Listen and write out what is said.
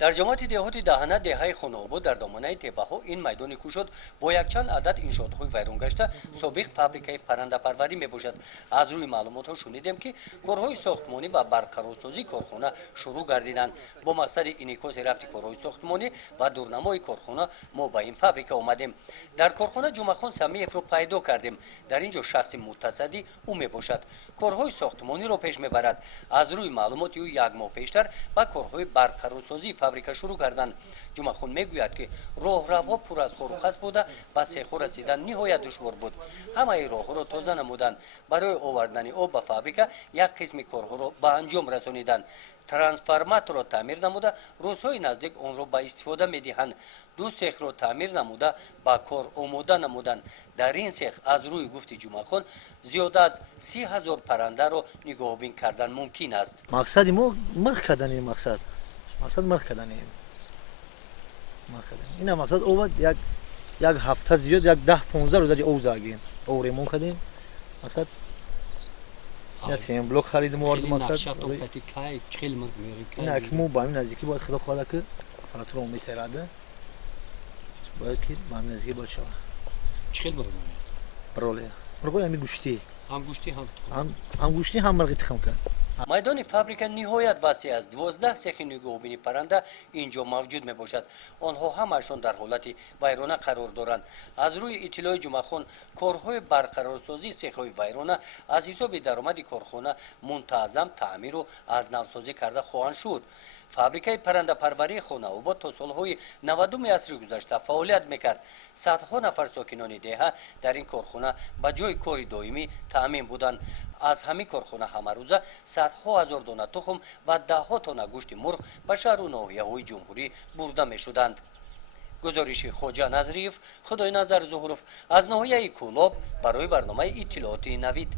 дар ҷамоати деҳоти даҳана деҳаи хонаобод дар домонаи теппаҳо ин майдони кушод бо якчанд адад иншоотҳои вайрон гашта собиқ фабрикаи паррандапарварӣ мебошад. аз рӯи маълумотҳо шунидем ки корҳои сохтмонӣ ва барқарорсозии корхона шурӯъ гардиданд. бо мақсади инъикоси рафти корҳои сохтмонӣ ва дурнамои корхона мо ба ин фабрика омадем. дар корхона ҷумъахон самиевро пайдо кардем. дар ин ҷо шахси муттасади ӯ мебошад. корҳои сохтмониро пеш мебарад. аз рӯи маълумоти ӯ як моҳ пештар ба корҳои барқарорсозии фабрика шурӯъ карданд. ҷумъахон мегӯяд ки роҳравҳо пур аз хорухас буда ба сехо расидан ниҳоят душвор буд. ҳамаи роҳҳоро тоза намуданд. барои овардани об ба фабрика як қисми корҳоро ба анҷом расониданд. трансформаторро таъмир намуда рӯзҳои наздик онро ба истифода медиҳанд. ду сехро таъмир намуда ба кор омода намуданд. дар ин сех аз рӯи гуфти ҷумъахон зиёда аз 30 000 паррандаро нигоҳубин кардан мумкин аст. мақсади мо мирғ кардани мақсад мирғ кардани ина мақсад ова як ҳафта зиёд як 10-15 рӯза ов загем ов ремонт кардем. мақсад сем блок харидем овардем. мақсад ина ки мо ба ҳамин наздикӣ бояд худо хоҳада ки аппаратура месерада бояд ки ба ҳамин наздикӣ бояд шавад. бароле мирғои ҳами гӯшти ҳам гӯшти ҳам мирғи тиқам кард. майдони фабрика ниҳоят васеъ аст. 12 сехи нигоҳубини парранда инҷо мавҷуд мебошад. онҳо ҳамаашон дар ҳолати вайрона қарор доранд. аз рӯи иттилои ҷумъахон корҳои барқарорсозии сехҳои вайрона аз ҳисоби даромади корхона мунтаззам таъмиру азнавсозӣ карда хоҳанд шуд. фабрикаи паррандапарварии хонаобод то солҳои 90 асри гузашта фаъолият мекард. садҳо нафар сокинони деҳа дар ин корхона ба ҷои кори доимӣ таъмин буданд. аз ҳамин корхона ҳамарӯза садҳо ҳазор дона тухм ва даҳҳо тонна гӯшти мурғ ба шаҳру ноҳияҳои ҷумҳурӣ бурда мешуданд. гузориши хоҷа назриев, худойназар зуҳуров аз ноҳияи кӯлоб барои барномаи иттилооти навид.